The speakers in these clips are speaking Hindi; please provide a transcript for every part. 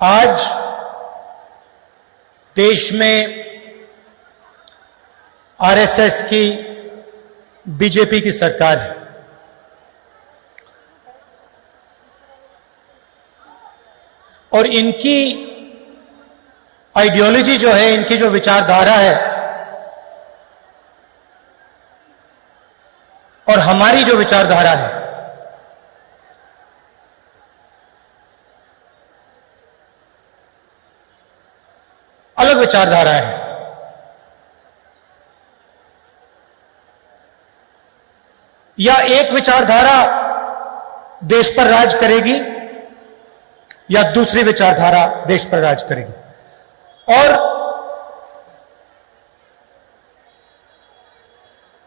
आज देश में आरएसएस की बीजेपी की सरकार है और इनकी आइडियोलॉजी जो है, इनकी जो विचारधारा है और हमारी जो विचारधारा है, अलग विचारधारा है। या एक विचारधारा देश पर राज करेगी या दूसरी विचारधारा देश पर राज करेगी। और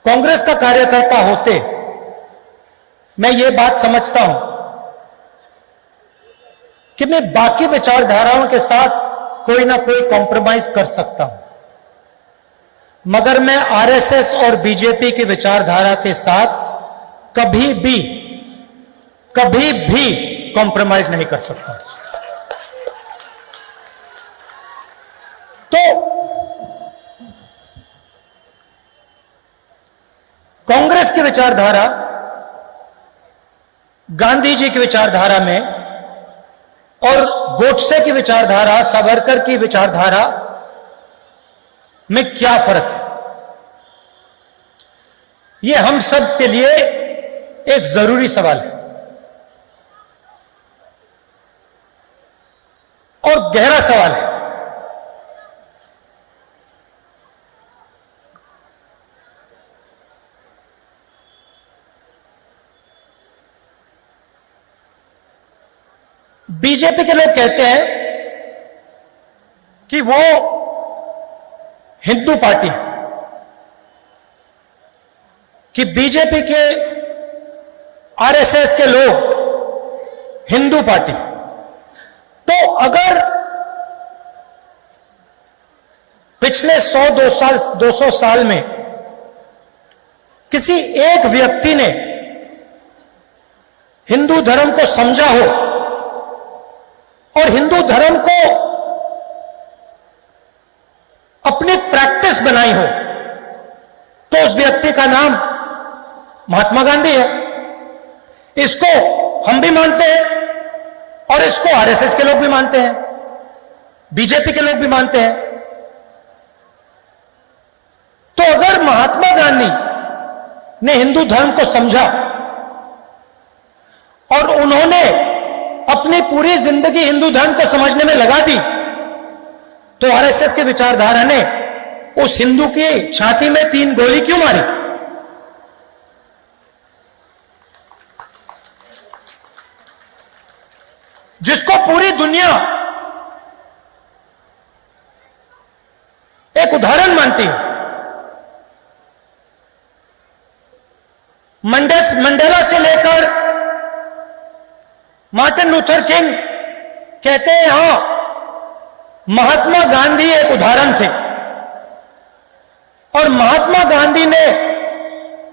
कांग्रेस का कार्यकर्ता होते मैं ये बात समझता हूं कि मैं बाकी विचारधाराओं के साथ कोई ना कोई कॉम्प्रोमाइज कर सकता हूं, मगर मैं आरएसएस और बीजेपी की विचारधारा के साथ कभी भी कॉम्प्रोमाइज नहीं कर सकता। तो कांग्रेस की विचारधारा, गांधी जी की विचारधारा में और गोडसे की विचारधारा, सावरकर की विचारधारा में क्या फर्क है, यह हम सब के लिए एक जरूरी सवाल है और गहरा सवाल है। बीजेपी के लोग कहते हैं कि वो हिंदू पार्टी है, कि बीजेपी के आरएसएस के लोग हिंदू पार्टी। तो अगर पिछले 100-200 साल में किसी एक व्यक्ति ने हिंदू धर्म को समझा हो और हिंदू धर्म को अपनी प्रैक्टिस बनाई हो, तो उस व्यक्ति का नाम महात्मा गांधी है। इसको हम भी मानते हैं और इसको आरएसएस के लोग भी मानते हैं, बीजेपी के लोग भी मानते हैं। तो अगर महात्मा गांधी ने हिंदू धर्म को समझा और उन्होंने अपनी पूरी जिंदगी हिंदू धर्म को समझने में लगा दी, तो आरएसएस की विचारधारा ने उस हिंदू की छाती में 3 गोली क्यों मारी? जिसको पूरी दुनिया एक उदाहरण मानती है। मंडेला से लेकर मार्टिन लूथर किंग कहते हैं, हां, महात्मा गांधी एक उदाहरण थे और महात्मा गांधी ने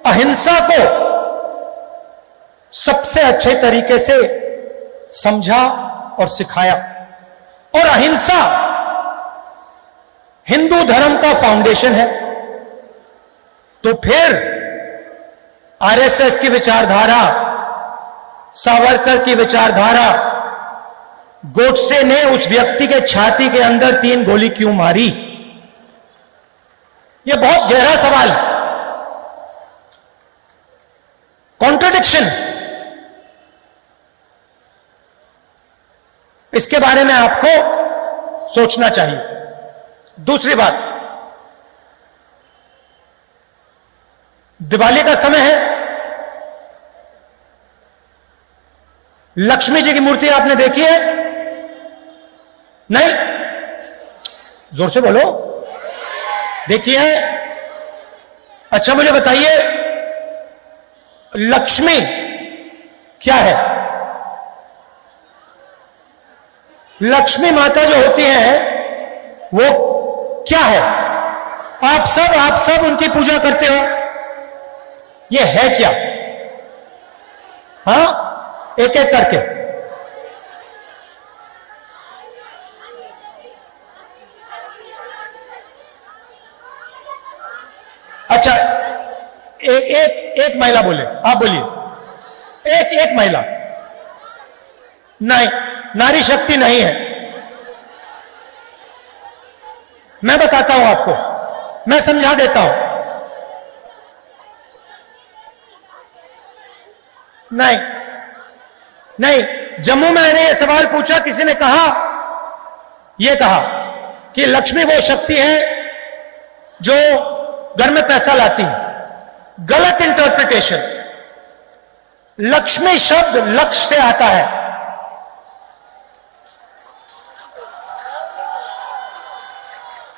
अहिंसा को सबसे अच्छे तरीके से समझा और सिखाया। और अहिंसा हिंदू धर्म का फाउंडेशन है। तो फिर आरएसएस की विचारधारा, सावरकर की विचारधारा, गोडसे ने उस व्यक्ति के छाती के अंदर 3 गोली क्यों मारी? यह बहुत गहरा सवाल है, कॉन्ट्रडिक्शन। इसके बारे में आपको सोचना चाहिए। दूसरी बात, दिवाली का समय है, लक्ष्मी जी की मूर्ति आपने देखी है? नहीं? जोर से बोलो। देखी है? अच्छा, मुझे बताइए, लक्ष्मी क्या है? लक्ष्मी माता जो होती है वो क्या है? आप सब उनकी पूजा करते हो, ये है क्या? हां, एक एक करके। अच्छा, एक महिला बोले, आप बोलिए। एक महिला। नहीं, नारी शक्ति नहीं है। मैं बताता हूं आपको, मैं समझा देता हूं। नहीं नहीं, जम्मू में मैंने यह सवाल पूछा, किसी ने कहा, यह कहा कि लक्ष्मी वो शक्ति है जो घर में पैसा लाती है। गलत इंटरप्रिटेशन। लक्ष्मी शब्द लक्ष्य से आता है।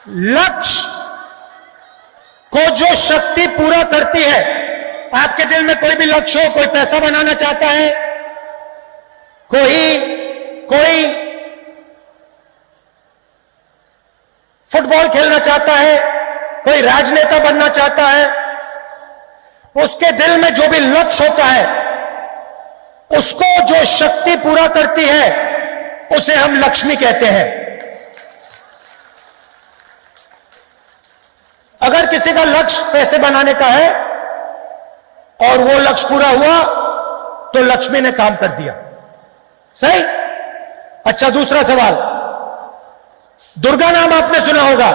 लक्ष्य को जो शक्ति पूरा करती है, आपके दिल में कोई भी लक्ष्य हो, कोई पैसा बनाना चाहता है, कोई फुटबॉल खेलना चाहता है, कोई राजनेता बनना चाहता है, उसके दिल में जो भी लक्ष्य होता है, उसको जो शक्ति पूरा करती है, उसे हम लक्ष्मी कहते हैं। अगर किसी का लक्ष्य पैसे बनाने का है और वो लक्ष्य पूरा हुआ तो लक्ष्मी ने काम कर दिया। सही? अच्छा, दूसरा सवाल, दुर्गा नाम आपने सुना होगा?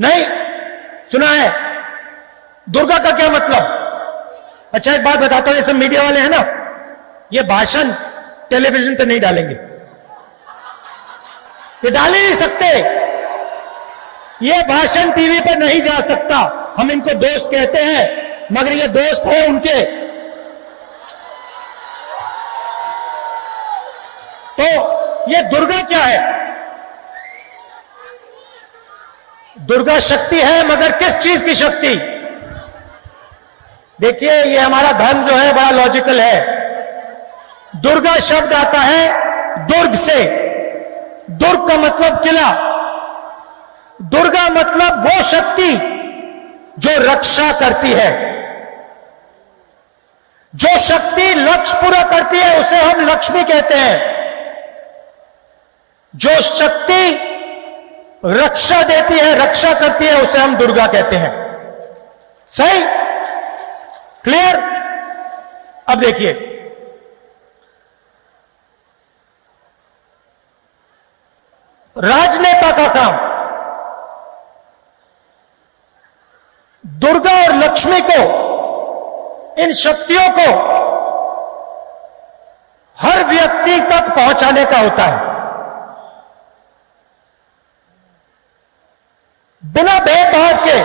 नहीं सुना है? दुर्गा का क्या मतलब? अच्छा, एक बात बताता हूं, ये सब मीडिया वाले हैं ना, ये भाषण टेलीविजन पे नहीं डालेंगे, ये डाल ही नहीं सकते। ये भाषण टीवी पे नहीं जा सकता। हम इनको दोस्त कहते हैं, मगर ये दोस्त हैं उनके। तो ये दुर्गा क्या है? दुर्गा शक्ति है, मगर किस चीज की शक्ति? देखिए, ये हमारा धर्म जो है बड़ा लॉजिकल है। दुर्गा शब्द आता है दुर्ग से। दुर्ग का मतलब किला। दुर्गा मतलब वो शक्ति जो रक्षा करती है। जो शक्ति लक्ष्य पूरा करती है उसे हम लक्ष्मी कहते हैं। जो शक्ति रक्षा देती है, रक्षा करती है, उसे हम दुर्गा कहते हैं। सही? क्लियर? अब देखिए, राजनेता का काम दुर्गा और लक्ष्मी को, इन शक्तियों को हर व्यक्ति तक पहुंचाने का होता है। बिना भेदभाव के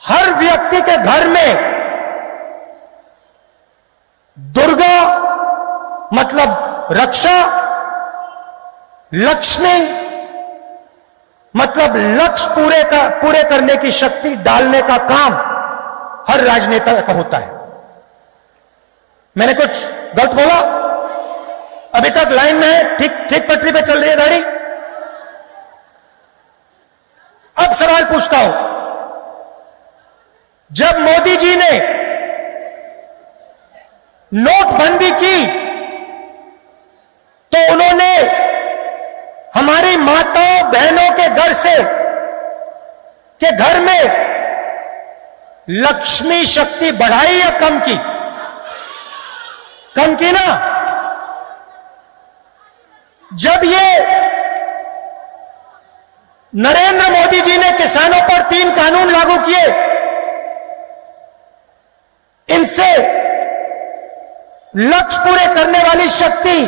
हर व्यक्ति के घर में दुर्गा मतलब रक्षा, लक्ष्मी मतलब लक्ष्य पूरे करने की शक्ति डालने का काम हर राजनेता का होता है। मैंने कुछ गलत बोला? अभी तक लाइन में है? ठीक पटरी पे चल रही है गाड़ी? अब सवाल पूछता हूं, जब मोदी जी ने नोटबंदी की तो उन्होंने हमारी माताओं बहनों के घर में लक्ष्मी शक्ति बढ़ाई या कम की? कम की ना? जब ये नरेंद्र मोदी जी ने किसानों पर 3 कानून लागू किए, इनसे लक्ष्य पूरे करने वाली शक्ति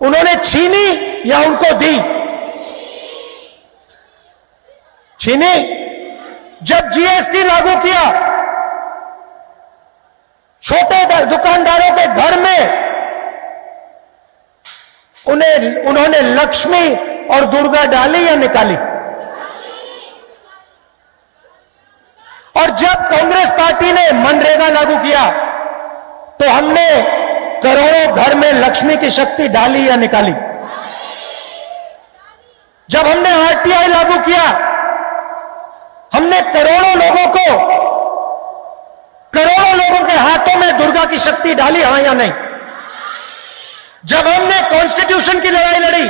उन्होंने छीनी या उनको दी? छीनी। जब जीएसटी लागू किया, छोटे दुकानदारों के घर में उन्होंने लक्ष्मी और दुर्गा डाली या निकाली? और जब कांग्रेस पार्टी ने मनरेगा लागू किया तो हमने करोड़ों घर में लक्ष्मी की शक्ति डाली या निकाली? जब हमने आरटीआई लागू किया, हमने करोड़ों लोगों के हाथों में दुर्गा की शक्ति डाली, हां या नहीं? जब हमने कॉन्स्टिट्यूशन की लड़ाई लड़ी,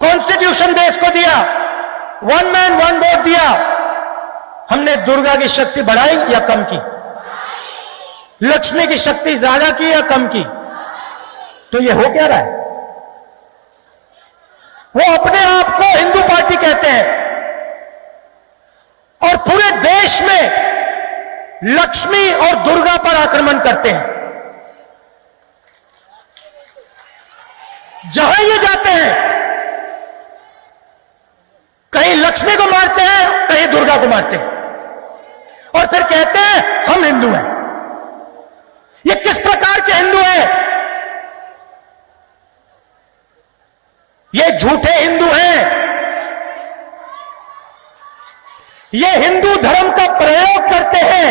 कॉन्स्टिट्यूशन देश को दिया, वन मैन वन वोट दिया, हमने दुर्गा की शक्ति बढ़ाई या कम की? लक्ष्मी की शक्ति ज्यादा की या कम की? तो ये हो क्या रहा है? वो अपने आप को हिंदू पार्टी कहते हैं और पूरे देश में लक्ष्मी और दुर्गा पर आक्रमण करते हैं। जहां ये जाते हैं, कहीं लक्ष्मी को मारते हैं, कहीं दुर्गा को मारते हैं और फिर कहते हैं हम हिंदू हैं। ये किस प्रकार के हिंदू हैं? ये झूठे हिंदू हैं। ये हिंदू धर्म का प्रयोग करते हैं,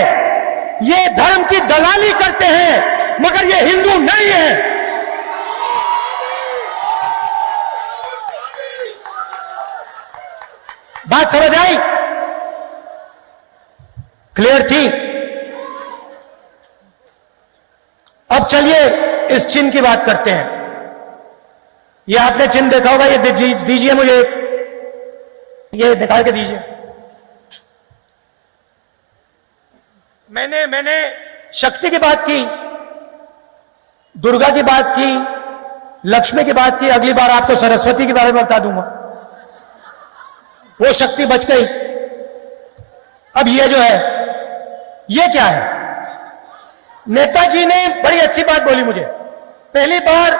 ये धर्म की दलाली करते हैं, मगर ये हिंदू नहीं है। बात समझ आई? क्लियर थी? अब चलिए इस चिन्ह की बात करते हैं। ये आपने चिन्ह देखा होगा, ये दीजिए मुझे, ये निकाल के दीजिए। मैंने शक्ति की बात की, दुर्गा की बात की, लक्ष्मी की बात की। अगली बार आपको सरस्वती के बारे में बता दूंगा। वो शक्ति बच गई। अब ये जो है, ये क्या है? नेताजी ने बड़ी अच्छी बात बोली मुझे। पहली बार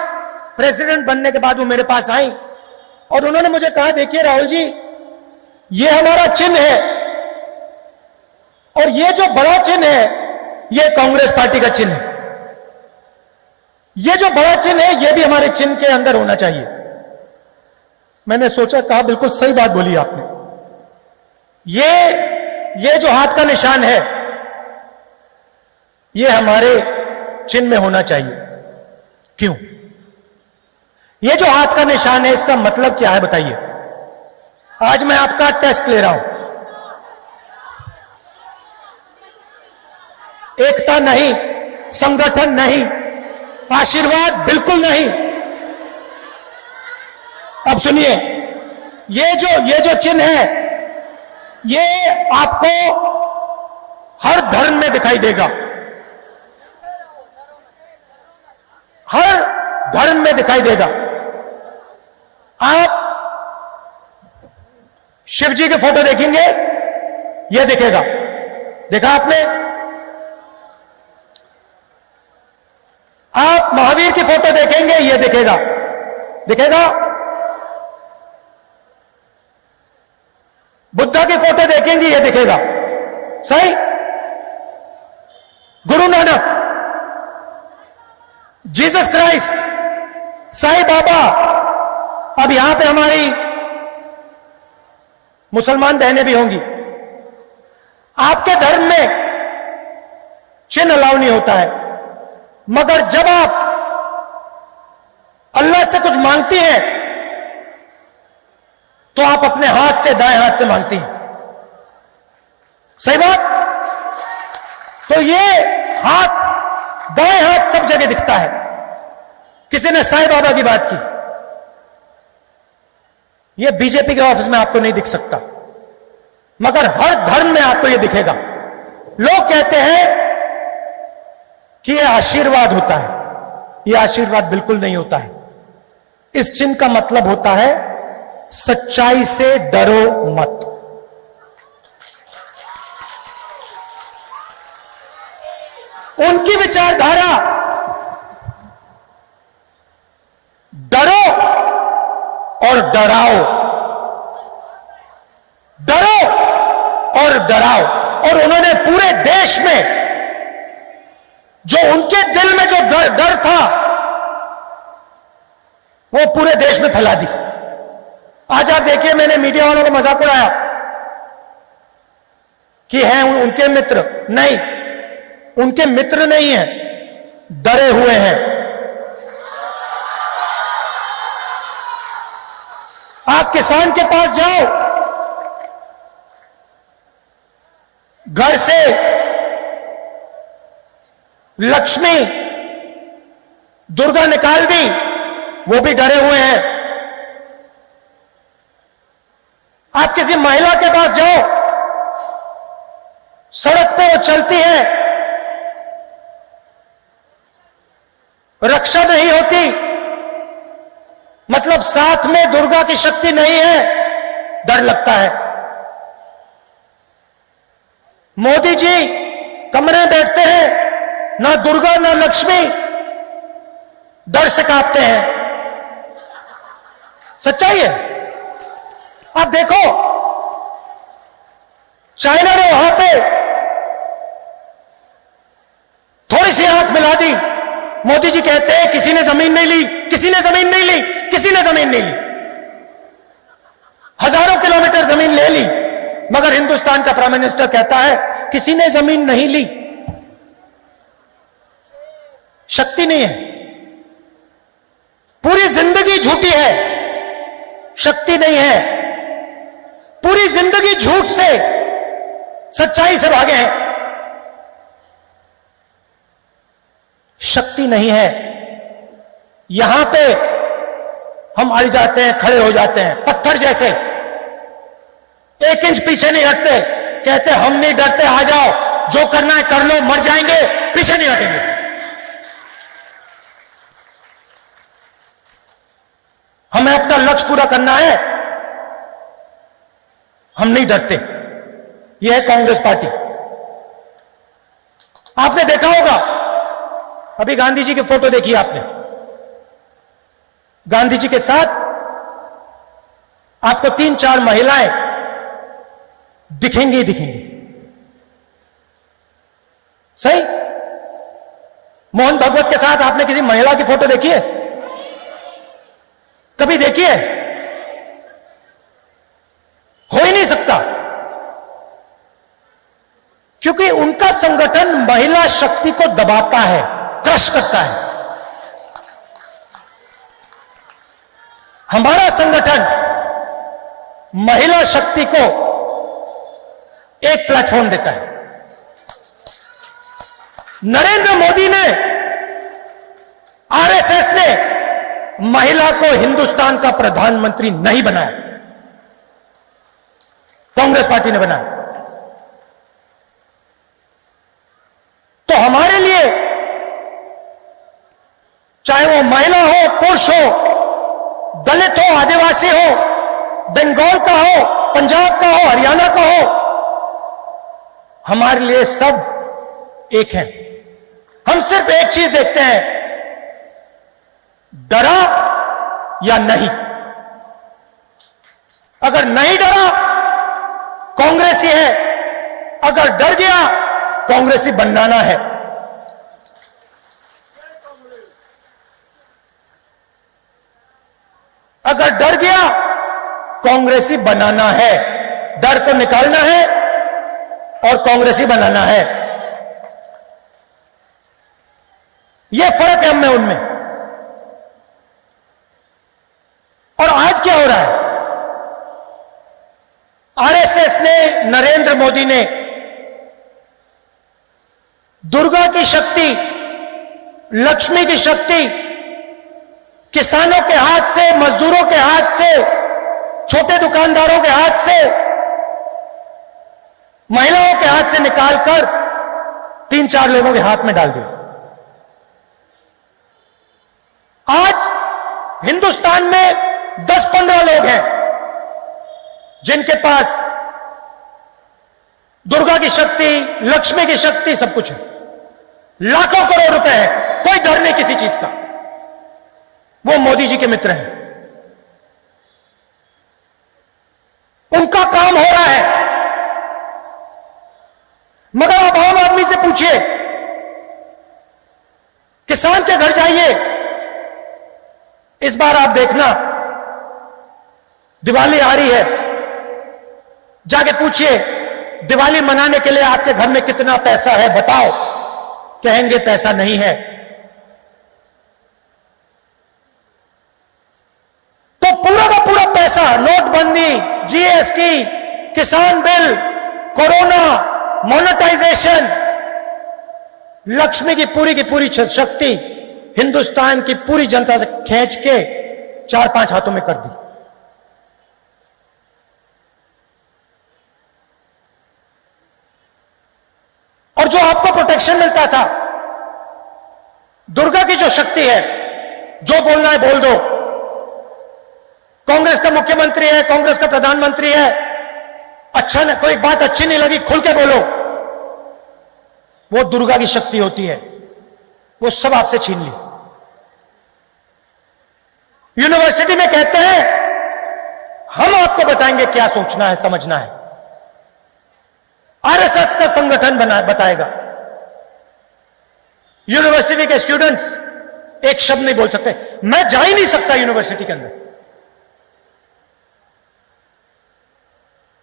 प्रेसिडेंट बनने के बाद वो मेरे पास आई और उन्होंने मुझे कहा, देखिए राहुल जी, ये हमारा चिन्ह है और ये जो बड़ा चिन्ह है, ये कांग्रेस पार्टी का चिन्ह है। ये जो बड़ा चिन्ह है, ये भी हमारे चिन्ह के अंदर होना चाहिए। मैंने सोचा, कहा बिल्कुल सही बात बोली आपने। ये जो हाथ का निशान है, ये हमारे चिन्ह में होना चाहिए। क्यों? ये जो हाथ का निशान है, इसका मतलब क्या है बताइए? आज मैं आपका टेस्ट ले रहा हूं। एकता नहीं, संगठन नहीं, आशीर्वाद बिल्कुल नहीं। अब सुनिए, ये जो चिन्ह है, ये आपको हर धर्म में दिखाई देगा। हर धर्म में दिखाई देगा। आप शिव जी के फोटो देखेंगे, यह दिखेगा। देखा आपने? आप महावीर की फोटो देखेंगे, यह दिखेगा। दिखेगा? बुद्धा की फोटो देखेंगे, यह दिखेगा। सही? Guru Nanak, Jesus Christ, Sai Baba. अब यहां पे हमारी मुसलमान बहनें भी होंगी। आपके धर्म में चिन्ह अलाउ नहीं होता है, मगर जब आप अल्लाह से कुछ मांगती हैं तो आप अपने हाथ से, दाएं हाथ से मांगती हैं। सही बात? तो ये हाथ, दाएं हाथ सब जगह दिखता है। किसी ने साईं बाबा की बात की, ये बीजेपी के ऑफिस में आपको नहीं दिख सकता, मगर हर धर्म में आपको ये दिखेगा। लोग कहते हैं कि ये आशीर्वाद होता है। ये आशीर्वाद बिल्कुल नहीं होता है। इस चिन्ह का मतलब होता है, सच्चाई से डरो मत। उनकी विचारधारा, डरो और डराओ, डरो और डराओ। और उन्होंने पूरे देश में, जो उनके दिल में जो डर था, वो पूरे देश में फैला दी। आज आप देखिए, मैंने मीडिया वालों को मजाक उड़ाया कि हैं उनके मित्र। नहीं, उनके मित्र नहीं है, डरे हुए हैं। आप किसान के पास जाओ, घर से लक्ष्मी, दुर्गा निकाल दी, वो भी डरे हुए हैं। आप किसी महिला के पास जाओ, सड़क पे वो चलती है, रक्षा नहीं होती, मतलब साथ में दुर्गा की शक्ति नहीं है, डर लगता है। मोदी जी कमरे में बैठते हैं, ना दुर्गा ना लक्ष्मी, डर से कांपते हैं। सच्चाई है। आप देखो, चाइना ने वहां पे थोड़ी सी हाथ मिला दी, मोदी जी कहते हैं किसी ने जमीन नहीं ली, किसी ने जमीन नहीं ली, किसी ने जमीन नहीं ली। हजारों किलोमीटर जमीन ले ली, मगर हिंदुस्तान का प्राइम मिनिस्टर कहता है किसी ने जमीन नहीं ली। शक्ति नहीं है, पूरी जिंदगी झूठी है, शक्ति नहीं है, पूरी जिंदगी झूठ से, सच्चाई से भागे हैं, शक्ति नहीं है। यहां पे हम अड़ जाते हैं, खड़े हो जाते हैं पत्थर जैसे, 1 इंच पीछे नहीं हटते, कहते हम नहीं डरते, आ जाओ, जो करना है कर लो, मर जाएंगे, पीछे नहीं हटेंगे। हमें अपना लक्ष्य पूरा करना है, हम नहीं डरते। यह है कांग्रेस पार्टी। आपने देखा होगा, अभी गांधी जी की फोटो देखी आपने, गांधी जी के साथ आपको 3-4 महिलाएं दिखेंगी ही दिखेंगी। सही? मोहन भगवत के साथ आपने किसी महिला की फोटो देखी है? कभी देखी है? हो ही नहीं सकता, क्योंकि उनका संगठन महिला शक्ति को दबाता है, क्रश करता है। हमारा संगठन महिला शक्ति को एक प्लेटफॉर्म देता है। नरेंद्र मोदी ने, आरएसएस ने महिला को हिंदुस्तान का प्रधानमंत्री नहीं बनाया, कांग्रेस पार्टी ने बनाया। तो हमारे लिए, चाहे वो महिला हो, पुरुष हो, दलित हो, आदिवासी हो, बंगाल का हो, पंजाब का हो, हरियाणा का हो, हमारे लिए सब एक हैं। हम सिर्फ एक चीज देखते हैं, डरा या नहीं। अगर नहीं डरा, कांग्रेसी है, अगर डर गया, कांग्रेसी बनाना है। अगर डर गया, कांग्रेसी बनाना है, डर को निकालना है और कांग्रेसी बनाना है। यह फर्क है हमें उनमें। और आज क्या हो रहा है? आरएसएस ने, नरेंद्र मोदी ने दुर्गा की शक्ति, लक्ष्मी की शक्ति किसानों के हाथ से, मजदूरों के हाथ से, छोटे दुकानदारों के हाथ से, महिलाओं के हाथ से निकालकर 3-4 लोगों के हाथ में डाल दी। आज हिंदुस्तान में 10-15 लोग हैं जिनके पास दुर्गा की शक्ति, लक्ष्मी की शक्ति, सब कुछ है। लाखों करोड़ रुपए है, कोई डर नहीं किसी चीज का। वो मोदी जी के मित्र हैं, उनका काम हो रहा है। मगर आप आम आदमी से पूछिए, किसान के घर जाइए, इस बार आप देखना दिवाली आ रही है, जाके पूछिए दिवाली मनाने के लिए आपके घर में कितना पैसा है, बताओ। कहेंगे पैसा नहीं है। तो पूरा का पूरा पैसा, नोटबंदी, जीएसटी, किसान बिल, कोरोना, मोनेटाइजेशन, लक्ष्मी की पूरी शक्ति हिंदुस्तान की पूरी जनता से खींच के 4-5 हाथों में कर दी। और जो आपको प्रोटेक्शन मिलता था, दुर्गा की जो शक्ति है, जो बोलना है बोल दो, कांग्रेस का मुख्यमंत्री है, कांग्रेस का प्रधानमंत्री है, अच्छा न, कोई बात अच्छी नहीं लगी खुल के बोलो, वो दुर्गा की शक्ति होती है, वो सब आपसे छीन ली। यूनिवर्सिटी में कहते हैं हम आपको बताएंगे क्या सोचना है, समझना है। आरएसएस का संगठन बताएगा। यूनिवर्सिटी के स्टूडेंट्स एक शब्द नहीं बोल सकते, मैं जा ही नहीं सकता यूनिवर्सिटी के अंदर,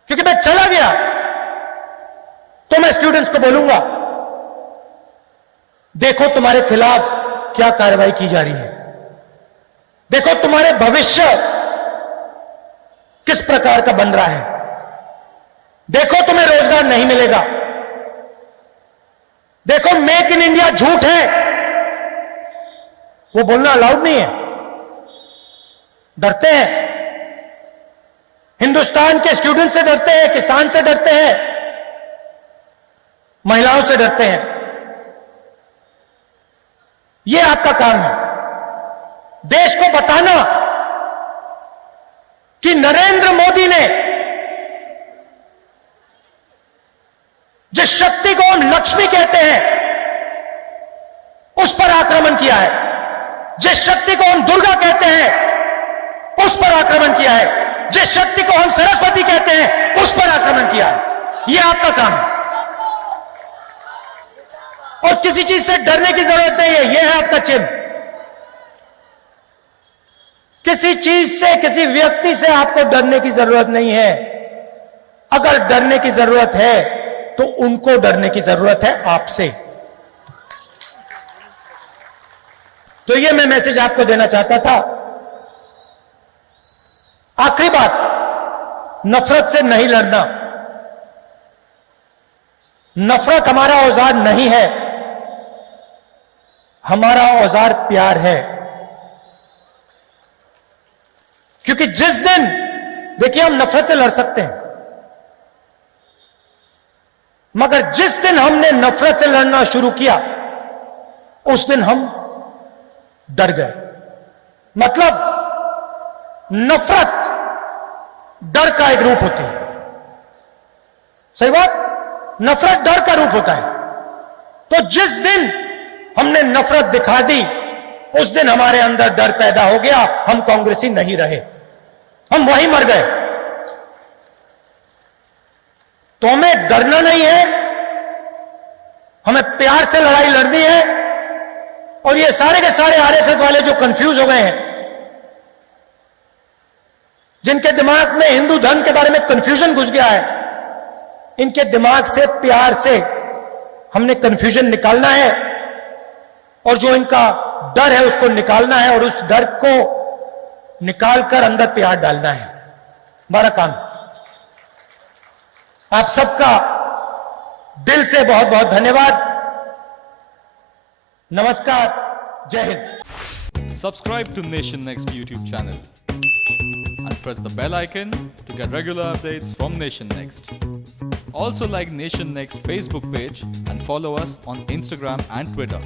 क्योंकि मैं चला गया तो मैं स्टूडेंट्स को बोलूंगा, देखो तुम्हारे खिलाफ क्या कार्रवाई की जा रही है, देखो तुम्हारे भविष्य किस प्रकार का बन रहा है, देखो तुम्हें रोजगार नहीं मिलेगा, देखो मेक इन इंडिया झूठ है। वो बोलना अलाउड नहीं है, डरते हैं। हिंदुस्तान के स्टूडेंट से डरते हैं, किसान से डरते हैं, महिलाओं से डरते हैं। यह आपका काम है, देश को बताना कि नरेंद्र मोदी ने जिस शक्ति को हम लक्ष्मी कहते हैं उस पर आक्रमण किया है, जिस शक्ति को हम दुर्गा कहते हैं उस पर आक्रमण किया है, जिस शक्ति को हम सरस्वती कहते हैं उस पर आक्रमण किया है। यह आपका काम है और किसी चीज से डरने की जरूरत नहीं है। यह है आपका चिन्ह। किसी चीज से, किसी व्यक्ति से आपको डरने की जरूरत नहीं है। अगर डरने की जरूरत है तो उनको डरने की जरूरत है, आपसे। तो यह मैं मैसेज आपको देना चाहता था। आखिरी बात, नफरत से नहीं लड़ना। नफरत हमारा औजार नहीं है, हमारा औजार प्यार है। क्योंकि जिस दिन, देखिए, हम नफरत से लड़ सकते हैं, मगर जिस दिन हमने नफरत से लड़ना शुरू किया उस दिन हम डर गए। मतलब नफरत डर का एक रूप होती है। सही बात, नफरत डर का रूप होता है। तो जिस दिन हमने नफरत दिखा दी उस दिन हमारे अंदर डर पैदा हो गया, हम कांग्रेसी नहीं रहे, हम वहीं मर गए। तो हमें डरना नहीं है, हमें प्यार से लड़ाई लड़नी है। और ये सारे के सारे आरएसएस वाले जो कंफ्यूज हो गए हैं, जिनके दिमाग में हिंदू धर्म के बारे में कंफ्यूजन घुस गया है, इनके दिमाग से प्यार से हमने कंफ्यूजन निकालना है और जो इनका डर है उसको निकालना है और उस डर को निकालकर अंदर प्यार डालना है। हमारा काम। आप सबका दिल से बहुत बहुत धन्यवाद। नमस्कार, जय Hind. Subscribe to Nation Next YouTube channel and press the bell icon to get regular updates from Nation Next. Also like Nation Next Facebook page and follow us on Instagram and Twitter.